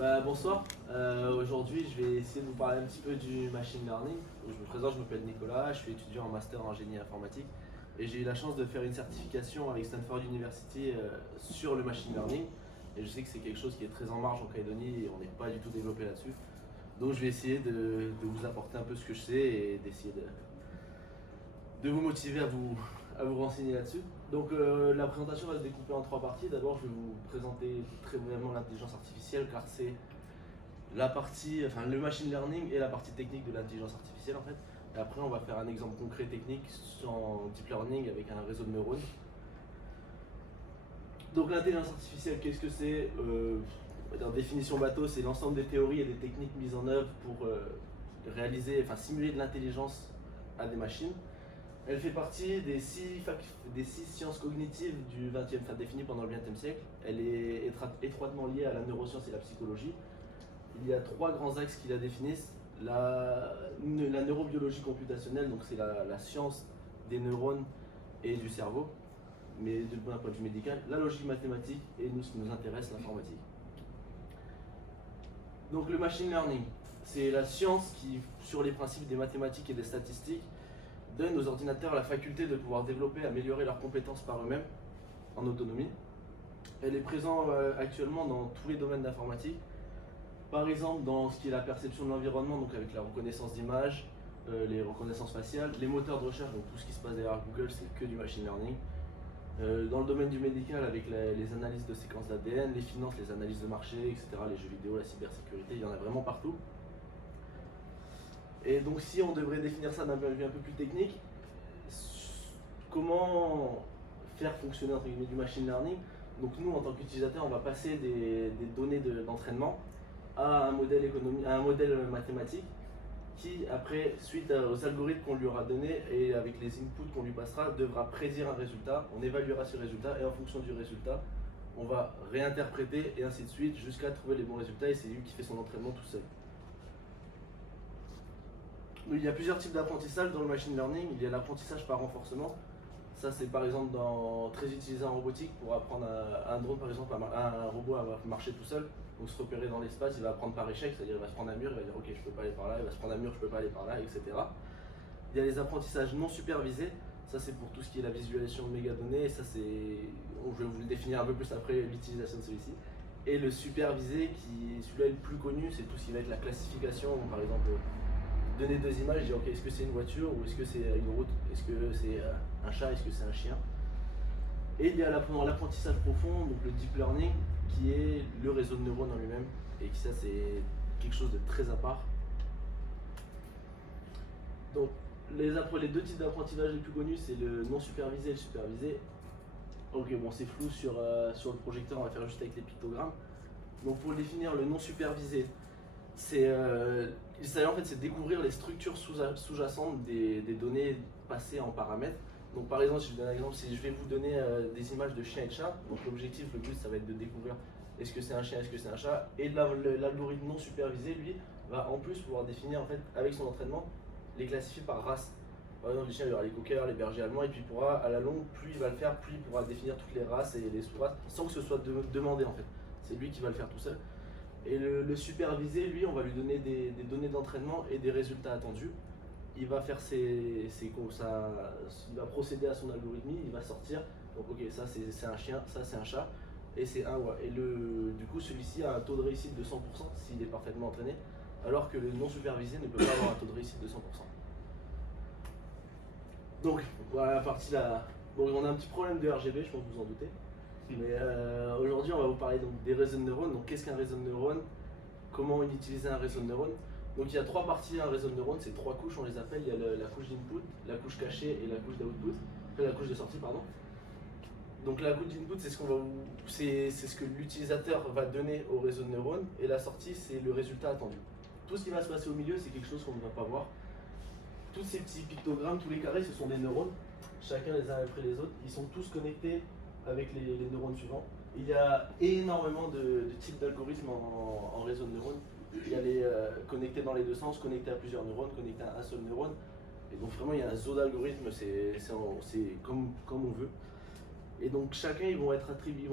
Bonsoir. Aujourd'hui, je vais essayer de vous parler un petit peu du machine learning. Donc, je me présente, je m'appelle Nicolas, je suis étudiant en master en génie informatique et j'ai eu la chance de faire une certification avec Stanford University sur le machine learning. Et je sais que c'est quelque chose qui est très en marge en Calédonie et on n'est pas du tout développé là-dessus. Donc, je vais essayer de vous apporter un peu ce que je sais et d'essayer de vous motiver à vous renseigner là-dessus. Donc la présentation va se découper en trois parties. D'abord, je vais vous présenter très brièvement l'intelligence artificielle car c'est la partie, enfin le machine learning et la partie technique de l'intelligence artificielle en fait. Et après, on va faire un exemple concret technique en deep learning avec un réseau de neurones. Donc l'intelligence artificielle, qu'est-ce que c'est En définition bateau, c'est l'ensemble des théories et des techniques mises en œuvre pour réaliser, enfin simuler de l'intelligence à des machines. Elle fait partie des six sciences cognitives du 20e, enfin définies pendant le 20e siècle. Elle est étroitement liée à la neuroscience et la psychologie. Il y a trois grands axes qui la définissent. La neurobiologie computationnelle, donc c'est la science des neurones et du cerveau, mais d'un point de vue médical. La logique mathématique et nous, ce qui nous intéresse, l'informatique. Donc le machine learning, c'est la science qui, sur les principes des mathématiques et des statistiques, donne aux ordinateurs la faculté de pouvoir développer, améliorer leurs compétences par eux-mêmes, en autonomie. Elle est présente actuellement dans tous les domaines d'informatique. Par exemple, dans ce qui est la perception de l'environnement, donc avec la reconnaissance d'images, les reconnaissances faciales, les moteurs de recherche, donc tout ce qui se passe derrière Google, c'est que du machine learning. Dans le domaine du médical, avec les analyses de séquences d'ADN, les finances, les analyses de marché, etc., les jeux vidéo, la cybersécurité, il y en a vraiment partout. Et donc si on devrait définir ça d'un point de vue un peu plus technique, comment faire fonctionner entre guillemets du machine learning? Donc nous, en tant qu'utilisateur, on va passer des données d'entraînement à un modèle mathématique qui, après, suite aux algorithmes qu'on lui aura donnés et avec les inputs qu'on lui passera, devra prédire un résultat. On évaluera ce résultat et en fonction du résultat, on va réinterpréter et ainsi de suite jusqu'à trouver les bons résultats et c'est lui qui fait son entraînement tout seul. Il y a plusieurs types d'apprentissage dans le machine learning. Il y a l'apprentissage par renforcement. Ça, c'est par exemple très utilisé en robotique pour apprendre à un drone, par exemple, un robot à marcher tout seul. Donc se repérer dans l'espace, il va apprendre par échec, c'est-à-dire il va se prendre un mur, il va dire ok, je peux pas aller par là, il va se prendre un mur, je peux pas aller par là, etc. Il y a les apprentissages non supervisés. Ça, c'est pour tout ce qui est la visualisation de mégadonnées. Ça, c'est, je vais vous le définir un peu plus après l'utilisation de celui-ci. Et le supervisé, celui-là est le plus connu, c'est tout ce qui va être la classification. Donc, par exemple, donner deux images, dire ok, est-ce que c'est une voiture ou est-ce que c'est une route, est-ce que c'est un chat, est-ce que c'est un chien. Et il y a l'apprentissage profond, donc le deep learning, qui est le réseau de neurones en lui-même, et ça c'est quelque chose de très à part. Donc les deux types d'apprentissage les plus connus, c'est le non supervisé et le supervisé. Ok, bon c'est flou sur le projecteur, on va faire juste avec les pictogrammes. Donc pour définir le non supervisé, il s'agit en fait c'est découvrir les structures sous-jacentes des données passées en paramètres. Donc par exemple, si je vous donne un exemple, si je vais vous donner des images de chiens et de chats, donc l'objectif, le but, ça va être de découvrir est-ce que c'est un chien, est-ce que c'est un chat, et l'algorithme non supervisé, lui, va en plus pouvoir définir en fait avec son entraînement les classifier par race. Par exemple, les chiens, il y aura les cockers, les bergers allemands, et puis il pourra, à la longue, plus il va le faire, plus il pourra définir toutes les races et les sous-races sans que ce soit demandé en fait. C'est lui qui va le faire tout seul. Et le supervisé, lui, on va lui donner des données d'entraînement et des résultats attendus. Il va faire il va procéder à son algorithme, il va sortir. Donc ok, ça c'est un chien, ça c'est un chat, et c'est un oie. Et du coup, celui-ci a un taux de réussite de 100% s'il est parfaitement entraîné, alors que le non supervisé ne peut pas avoir un taux de réussite de 100%. Donc voilà la partie là. Bon, on a un petit problème de RGB, je pense que vous en doutez. Mais aujourd'hui, on va vous parler donc, des réseaux de neurones. Donc, qu'est-ce qu'un réseau de neurones? Comment utiliser un réseau de neurones? Donc, il y a trois parties à un réseau de neurones, c'est trois couches, on les appelle. Il y a la couche d'input, la couche cachée et la couche d'output. La couche de sortie, pardon. Donc, la couche d'input, c'est ce que l'utilisateur va donner au réseau de neurones. Et la sortie, c'est le résultat attendu. Tout ce qui va se passer au milieu, c'est quelque chose qu'on ne va pas voir. Tous ces petits pictogrammes, tous les carrés, ce sont des neurones. Chacun les uns après les autres. Ils sont tous connectés avec les neurones suivants. Il y a énormément de types d'algorithmes en réseau de neurones. Il y a les connectés dans les deux sens, connectés à plusieurs neurones, connectés à un seul neurone. Et donc vraiment il y a un zoo d'algorithmes, c'est comme on veut. Et donc chacun, ils vont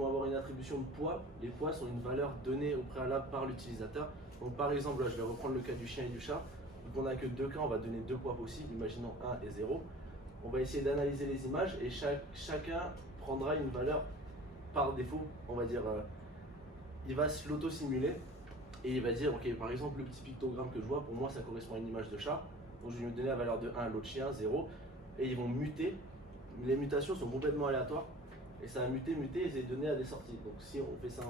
avoir une attribution de poids. Les poids sont une valeur donnée au préalable par l'utilisateur. Donc par exemple, là je vais reprendre le cas du chien et du chat. Donc on n'a que deux cas, on va donner deux poids possibles, imaginons 1 et 0. On va essayer d'analyser les images et chacun prendra une valeur par défaut, on va dire, il va se l'auto-simuler et il va dire, ok, par exemple, le petit pictogramme que je vois, pour moi, ça correspond à une image de chat. Donc je vais lui donner la valeur de 1 à l'autre chien, 0, et ils vont muter. Les mutations sont complètement aléatoires et ça va muter et c'est donné à des sorties. Donc si on fait ça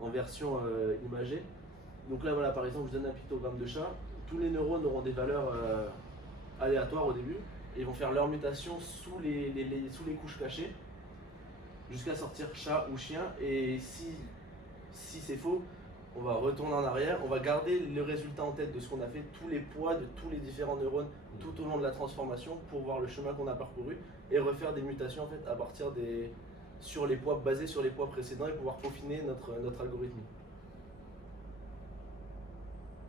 en version imagée, donc là, voilà, par exemple, je donne un pictogramme de chat, tous les neurones auront des valeurs aléatoires au début et ils vont faire leur mutation sous les couches cachées jusqu'à sortir chat ou chien. Et si c'est faux, on va retourner en arrière, on va garder le résultat en tête de ce qu'on a fait, tous les poids de tous les différents neurones tout au long de la transformation pour voir le chemin qu'on a parcouru et refaire des mutations en fait à partir sur les poids, basés sur les poids précédents et pouvoir peaufiner notre algorithme.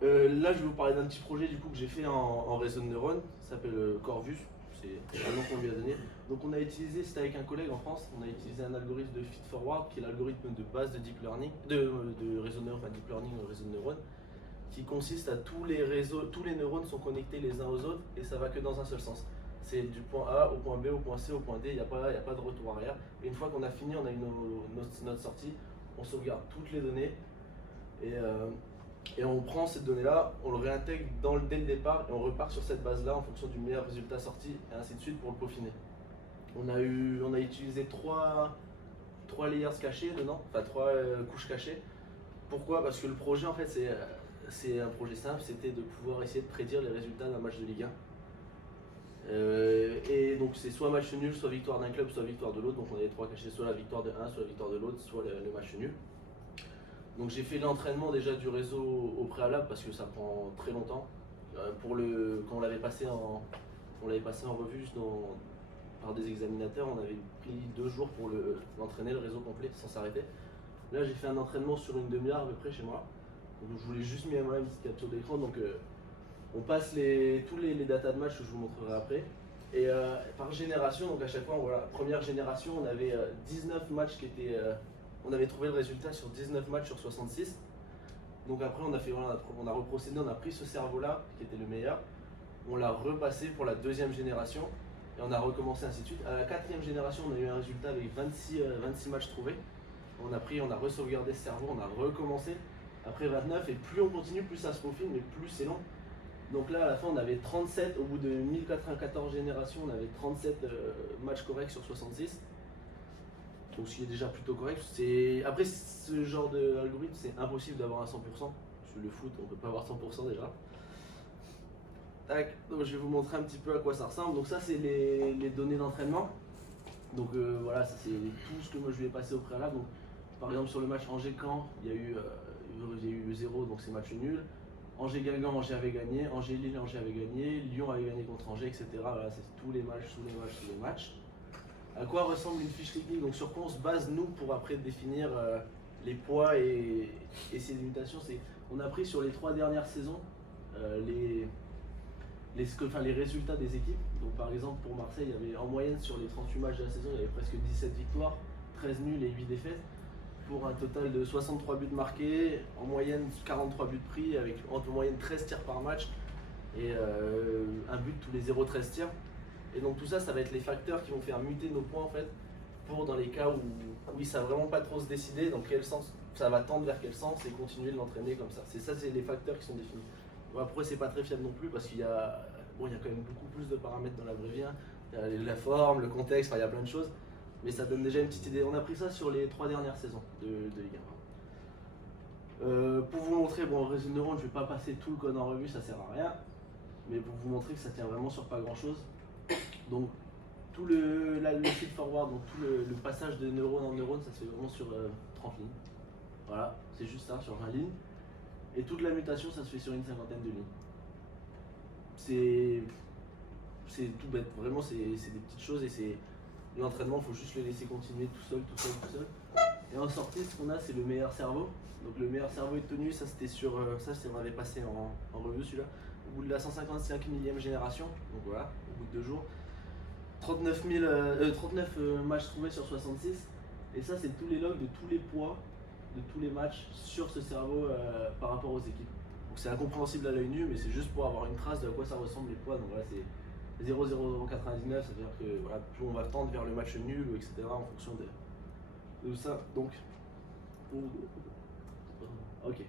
Là, je vais vous parler d'un petit projet du coup que j'ai fait en réseau de neurones, ça s'appelle Corvus, c'est un nom qu'on lui a donné. Donc on a utilisé, c'était avec un collègue en France, on a utilisé un algorithme de feed-forward qui est l'algorithme de base de deep learning, de réseau de neurones, enfin deep learning, réseau de neurones, qui consiste à tous les neurones sont connectés les uns aux autres et ça va que dans un seul sens. C'est du point A au point B, au point C, au point D, il n'y a pas de retour arrière. Et une fois qu'on a fini, on a eu notre sortie, on sauvegarde toutes les données et on prend cette donnée-là, on le réintègre dès le départ et on repart sur cette base-là en fonction du meilleur résultat sorti et ainsi de suite pour le peaufiner. On a utilisé trois layers cachés dedans, enfin trois couches cachées. Pourquoi? Parce que le projet en fait c'est un projet simple, c'était de pouvoir essayer de prédire les résultats d'un match de Ligue 1. Et donc c'est soit match nul, soit victoire d'un club, soit victoire de l'autre. Donc on avait trois cachés, soit la victoire de un, soit la victoire de l'autre, soit le match nul. Donc j'ai fait l'entraînement déjà du réseau au préalable parce que ça prend très longtemps. Quand on l'avait passé en revue par des examinateurs, on avait pris 2 jours pour l'entraîner, le réseau complet, sans s'arrêter. Là j'ai fait un entraînement sur une demi-heure à peu près chez moi. Donc je vous l'ai juste mis à une petite capture d'écran. Donc on passe tous les datas de match que je vous montrerai après. Et par génération, donc à chaque fois, voilà, première génération, on avait 19 matchs qui étaient... on avait trouvé le résultat sur 19 matchs sur 66. Donc après on a reprocédé, on a pris ce cerveau-là qui était le meilleur. On l'a repassé pour la deuxième génération et on a recommencé ainsi de suite. À la quatrième génération, on a eu un résultat avec 26 matchs trouvés. On a re-sauvegardé ce cerveau, on a recommencé après 29 et plus on continue, plus ça se peaufine, mais plus c'est long. Donc là à la fin on avait 37, au bout de 1094 générations, on avait 37 matchs corrects sur 66. Donc ce qui est déjà plutôt correct. Après ce genre d'algorithme c'est impossible d'avoir un 100%. Sur le foot on peut pas avoir 100% déjà. Tac, donc je vais vous montrer un petit peu à quoi ça ressemble. Donc ça c'est les données d'entraînement. Donc voilà, ça c'est tout ce que moi je vais passer au préalable. Donc, par exemple sur le match Angers-Caen, il y a eu 0, donc c'est match nul. Angers-Guingamp, Angers avait gagné. Angers-Lille, Angers avait gagné. Lyon avait gagné contre Angers, etc. Voilà, c'est tous les matchs. À quoi ressemble une fiche technique? Donc sur quoi on se base nous pour après définir les poids et ces limitations? On a pris sur les 3 dernières saisons les résultats des équipes. Donc par exemple pour Marseille, il y avait en moyenne sur les 38 matchs de la saison, il y avait presque 17 victoires, 13 nuls et 8 défaites, pour un total de 63 buts marqués, en moyenne 43 buts pris, avec en moyenne 13 tirs par match et un but tous les 0-13 tirs. Et donc tout ça, ça va être les facteurs qui vont faire muter nos points en fait, pour dans les cas où ils ne savent vraiment pas trop se décider dans quel sens ça va tendre vers quel sens et continuer de l'entraîner comme ça. C'est les facteurs qui sont définis. Bon, après c'est pas très fiable non plus parce qu'il y a quand même beaucoup plus de paramètres dans la vraie vie. Hein. Il y a la forme, le contexte, il y a plein de choses. Mais ça donne déjà une petite idée. On a pris ça sur les 3 dernières saisons de Ligue 1. Pour vous montrer, bon, réseau de neurones, je ne vais pas passer tout le code en revue, ça sert à rien. Mais pour vous montrer que ça tient vraiment sur pas grand chose. Donc tout le feed forward, donc tout le passage de neurone en neurone, ça se fait vraiment sur 30 lignes. Voilà, c'est juste ça, sur 20 lignes. Et toute la mutation, ça se fait sur une cinquantaine de lignes. C'est tout bête, vraiment c'est des petites choses et l'entraînement, il faut juste le laisser continuer tout seul. Et en sortie, ce qu'on a, c'est le meilleur cerveau. Donc le meilleur cerveau est tenu, ça c'était on avait passé en revue celui-là, au bout de la 155 millième génération, donc voilà, au bout de 2 jours. 39 matchs trouvés sur 66. Et ça, c'est tous les logs de tous les poids de tous les matchs sur ce cerveau par rapport aux équipes. Donc c'est incompréhensible à l'œil nu, mais c'est juste pour avoir une trace de à quoi ça ressemble les poids. Donc voilà, c'est 0,0099, ça veut dire que voilà, plus on va tendre vers le match nul, etc. en fonction de ça. Donc, ok.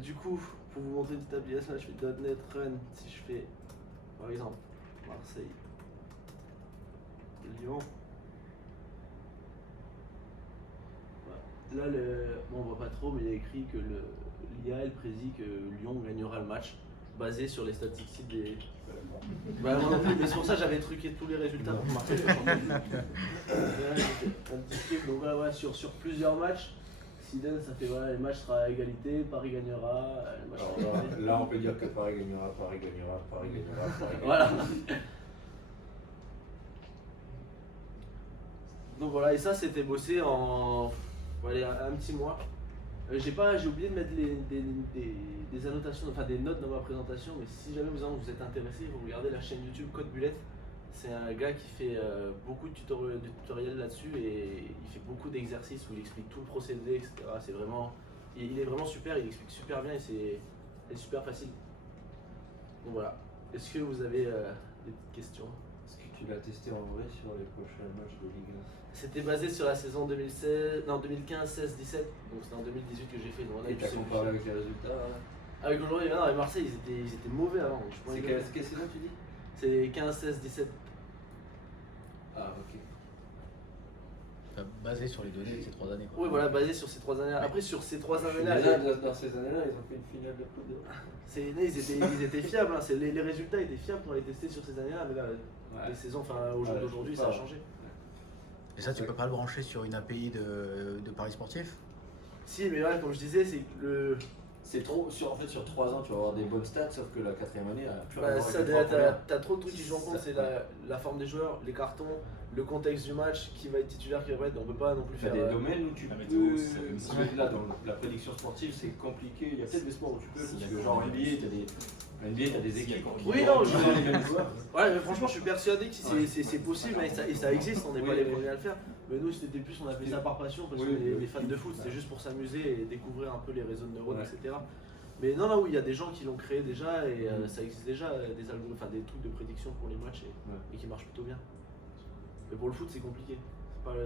Du coup, pour vous montrer une petite application, là, je fais .NET Run. Si je fais par exemple Marseille, Lyon. Là, bon, on voit pas trop, mais il y a écrit que l'IA elle prédit que Lyon gagnera le match basé sur les statistiques des. Bah, moi non plus, mais c'est pour ça que j'avais truqué tous les résultats pour marquer le championnat. Donc voilà, ouais, sur plusieurs matchs, Siden ça fait voilà, les matchs sera à égalité, Paris gagnera. Là, on peut dire que Paris gagnera, Paris gagnera, Paris gagnera, Paris gagnera. Voilà. Donc voilà, et ça c'était bossé en un petit mois. J'ai oublié de mettre des annotations, enfin des notes dans ma présentation, mais si jamais vous êtes intéressé, vous regardez la chaîne YouTube Code Bullet. C'est un gars qui fait beaucoup de tutoriels là-dessus et il fait beaucoup d'exercices où il explique tout le procédé, etc. C'est vraiment, il est vraiment super, il explique super bien et c'est super facile. Donc voilà. Est-ce que vous avez des petites questions? Est-ce que tu l'as testé en vrai sur les prochains matchs de Ligue 1? C'était basé sur la saison 2015, 16, 17, donc c'était en 2018 que j'ai fait. Donc, Et tu as comparé avec les résultats hein? Avec aujourd'hui, non, avec Marseille, ils étaient mauvais avant. C'est quelle saison tu dis? C'est 15, 16, 17. Ah, ok. Basé sur les données de ces 3 années. Quoi. Oui, voilà, basé sur ces 3 années-là. Après, sur ces 3 années-là. Dans ces années-là, ils ont fait une finale de Coupe ils étaient fiables, hein. Les résultats étaient fiables quand on les testait sur ces années-là, mais là, les saisons, enfin, au jour d'aujourd'hui, ça a changé. Et ça, tu peux pas le brancher sur une API de Paris Sportif? Si, mais voilà, comme je disais, c'est que le. C'est trop, en fait, sur 3 ans, tu vas avoir des bonnes stats, sauf que la 4ème année, t'as trop de trucs qui jouent en compte, c'est la forme des joueurs, les cartons, le contexte du match, qui va être titulaire, qui va pas être. On peut pas non plus faire. Il y a des domaines où tu peux. Là, dans la prédiction sportive, c'est compliqué. Il y a peut-être des sports où tu peux, parce que genre NBA, t'as des équipes. Oui, non, ouais, mais franchement, je suis persuadé que c'est possible et ça existe, on n'est pas les premiers à le faire. Mais nous, c'était plus, on a fait ça par passion parce que les fans de foot, c'était juste pour s'amuser et découvrir un peu les réseaux de neurones, etc. Mais non, oui, il y a des gens qui l'ont créé déjà et ça existe déjà, des trucs de prédiction pour les matchs et qui marchent plutôt bien. Mais pour le foot, c'est compliqué.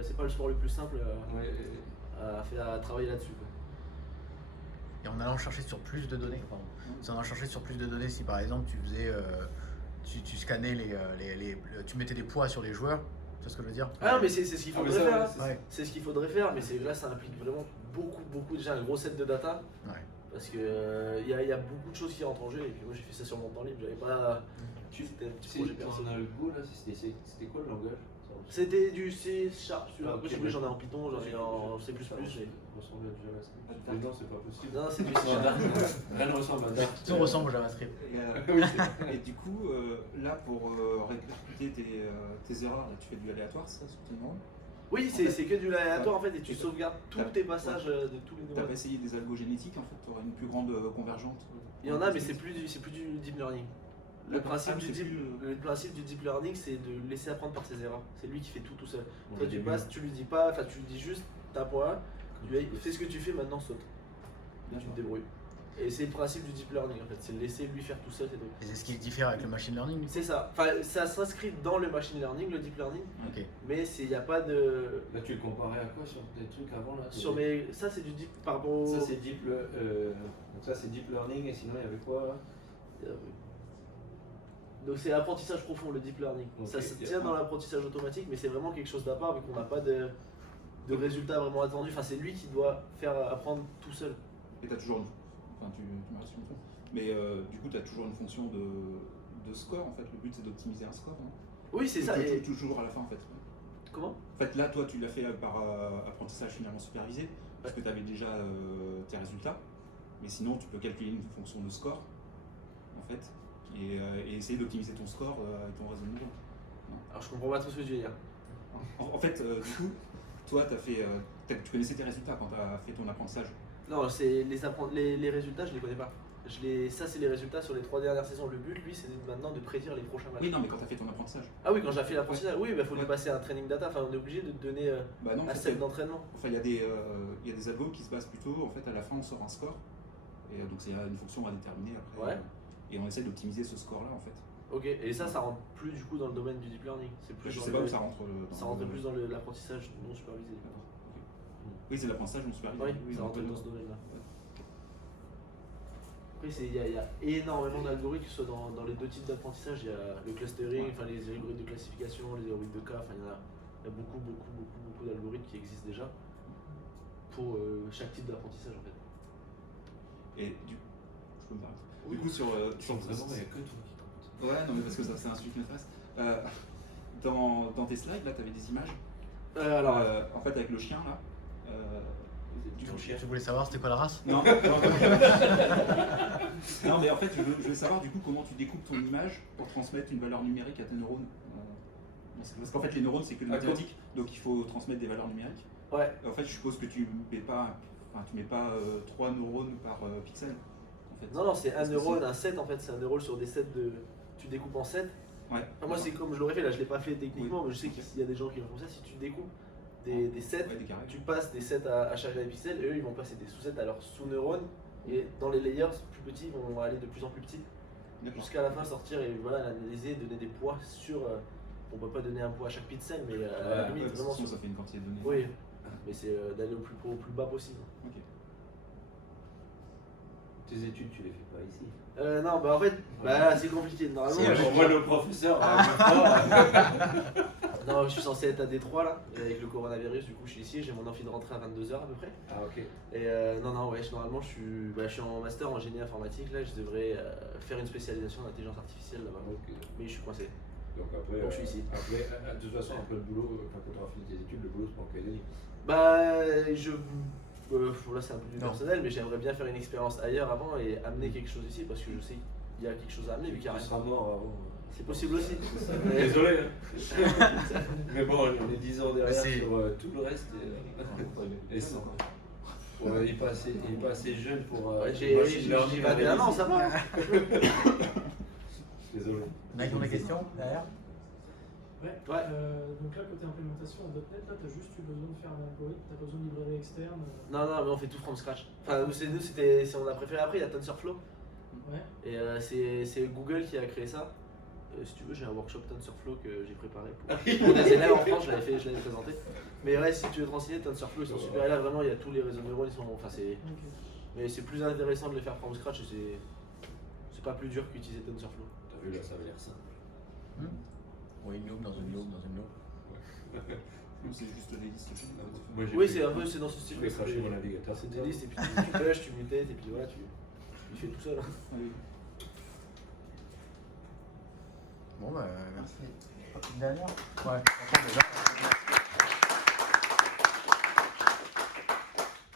C'est pas le sport le plus simple à travailler là-dessus. Et en allant chercher sur plus de données, en allant chercher sur plus de données, si par exemple tu faisais, tu scannais tu mettais des poids sur les joueurs, tu vois ce que je veux dire? Ah non, mais c'est ce qu'il faudrait faire. C'est ce qu'il faudrait faire, mais là ça implique vraiment beaucoup déjà un gros set de data. Ouais. Parce que y a beaucoup de choses qui rentrent en jeu et puis moi j'ai fait ça sur mon temps libre, j'avais pas. C'était un petit projet perso. Ton algo là, c'était quoi le langage? C'était du C#, après j'en ai en Python, j'en ai en C++. Ça ressemble à du JavaScript. Mais non, c'est pas possible. Non, c'est du C#. Rien ne ressemble à Dart. Tout ressemble au JavaScript. Et du coup, là pour répercuter tes erreurs, là, tu fais du aléatoire, ça, subtilement? Oui, c'est que du aléatoire en fait et tu sauvegardes tous tes passages de tous les T'as neurones. pas essayé des algos génétiques en fait, t'aurais une plus grande convergente? Il y en a, mais c'est plus du deep learning. Le principe du deep learning, c'est de laisser apprendre par ses erreurs. C'est lui qui fait tout seul. Toi, tu passes, tu lui dis pas, enfin, tu lui dis juste, t'as un point, tu lui dis, fais ce que tu fais, maintenant saute. Tu te débrouilles. Et c'est le principe du deep learning en fait, c'est de laisser lui faire tout seul, c'est tout. Et c'est ce qui diffère avec le machine learning? C'est ça. Enfin, ça s'inscrit dans le machine learning, le deep learning, Ok. mais il n'y a pas de. Là, tu le comparais à quoi sur des trucs avant là? Ça, c'est du deep par rapport au. Ça, c'est deep, donc ça, c'est deep learning, et sinon, il y avait quoi là? Donc c'est l'apprentissage profond, le deep learning. Okay, ça se tient dans l'apprentissage automatique, mais c'est vraiment quelque chose d'à part vu qu'on n'a pas de résultats vraiment attendus. Enfin, c'est lui qui doit faire apprendre tout seul. Et t'as toujours enfin tu m'arrêtes si je me trompe, mais du coup t'as toujours une fonction de score en fait, le but c'est d'optimiser un score, non? Oui, c'est ça. Et toujours à la fin en fait. comment? En fait là toi tu l'as fait par apprentissage finalement supervisé, parce que tu avais déjà tes résultats, mais sinon tu peux calculer une fonction de score en fait, et essayer d'optimiser ton score avec ton réseau de neurones. Alors je comprends pas trop ce que tu veux dire. En fait, du coup, toi tu connaissais tes résultats quand tu as fait ton apprentissage. Non, c'est les résultats, je les connais pas. ça c'est les résultats sur les 3 dernières saisons. Le but, lui, c'est maintenant de prédire les prochains matchs. Oui, non, mais quand tu as fait ton apprentissage. Ah oui, quand j'ai fait l'apprentissage, oui, il faut lui passer un training data. Enfin, on est obligé de te donner Bah non, en un fait, set d'entraînement. enfin, il y a des algos qui se basent plutôt, en fait, à la fin, on sort un score. Et donc, c'est une fonction à déterminer après. Ouais. Et on essaie d'optimiser ce score-là, en fait. Ok, et ça rentre plus du coup dans le domaine du deep learning. C'est plus Je dans sais le- pas où ça rentre. Ça rentre plus dans l'apprentissage non supervisé. D'accord, ok. Oui, c'est l'apprentissage non supervisé. Oui, ça rentre dans ce domaine-là. Après, il y a énormément d'algorithmes, que ce soit dans les 2 types d'apprentissage. Il y a le clustering, enfin les algorithmes de classification, les algorithmes de cas, enfin il y a beaucoup d'algorithmes qui existent déjà pour chaque type d'apprentissage en fait. Et je peux me permettre. Oui. Du coup, sur Vraiment, il n'y a que toi qui compte. Ouais, non, mais parce que ça, c'est un sujet qui m'intéresse. Dans tes slides, là, tu avais des images. En fait, avec le chien, là. Tu voulais savoir c'était quoi la race? Non, non, mais en fait, je veux savoir du coup comment tu découpes ton image pour transmettre une valeur numérique à tes neurones. Parce qu'en fait, les neurones, c'est que de la mathématique, donc il faut transmettre des valeurs numériques. Ouais. En fait, je suppose que tu mets pas 3 neurones par pixel. En fait. Non, c'est un Parce que neurone, un set en fait, c'est un neurone sur des sets de. Tu découpes en 7. Ouais. Moi, c'est comme je l'aurais fait, là je l'ai pas fait techniquement, mais je sais qu'il y a des gens qui le font ça. Si tu découpes des sets, Ouais, des carrés. tu passes des sets à chaque pixel et eux ils vont passer des sous-sets à leurs sous-neurones. Et dans les layers plus petits, ils vont aller de plus en plus petits. D'accord. Jusqu'à la fin sortir et voilà, analyser, donner des poids sur. On peut pas donner un poids à chaque pixel, mais à la limite, Ouais, vraiment sinon, sur. ça fait une quantité de données. Oui, mais c'est d'aller au plus bas possible. Ok. Tes études, tu les fais pas ici. Non, bah en fait, c'est compliqué. Normalement, C'est Pour moi, le professeur. non, je suis censé être à Détroit là, et avec le coronavirus, du coup je suis ici, j'ai mon amphi de rentrée à 22h à peu près. Ah, ok. Et non, ouais, normalement je suis en master en génie informatique, là je devrais faire une spécialisation en intelligence artificielle là-bas. Ok. Mais je suis coincé. Donc après, Donc, je suis ici. Après, de toute façon, après le boulot, quand tu auras fini tes études, le boulot, c'est pas en Calédonie. Bah, là c'est un peu plus Non. personnel, mais j'aimerais bien faire une expérience ailleurs avant et amener quelque chose ici parce que je sais qu'il y a quelque chose à amener vu qu'il y a Tu rien. seras mort avant. C'est possible aussi. Désolé. Mais bon, on est 10 ans derrière C'est- sur tout le reste. Et ça. Ouais, il est pas assez jeune pour. Ouais, j'ai 21 ans, ça va. Désolé. On a des questions derrière? Ouais. Ouais. Donc là, côté implémentation en .NET, là, tu as juste eu besoin de faire un algorithme, tu n'as pas besoin de librairie externe. Non, mais on fait tout from scratch. Enfin, nous, on a préféré après, il y a TensorFlow. Ouais. Et c'est Google qui a créé ça. Si tu veux, j'ai un workshop TensorFlow que j'ai préparé pour des élèves en France, je l'avais présenté. Mais ouais, si tu veux te renseigner, TensorFlow, ils sont super. Et là, vraiment, il y a tous les réseaux de neurones, Ok. mais c'est plus intéressant de les faire from scratch et c'est pas plus dur qu'utiliser TensorFlow. T'as vu là, ça avait l'air simple. Oui, une loop dans une loop dans une loop. Ou c'est juste des listes. Moi, j'ai Oui, fait- c'est dans ce style. Je vais cracher mon navigateur. C'est des listes et puis tu push, tu mutate et puis voilà, tu fais tout seul. Bon bah merci. Une dernière? Ouais, franchement déjà.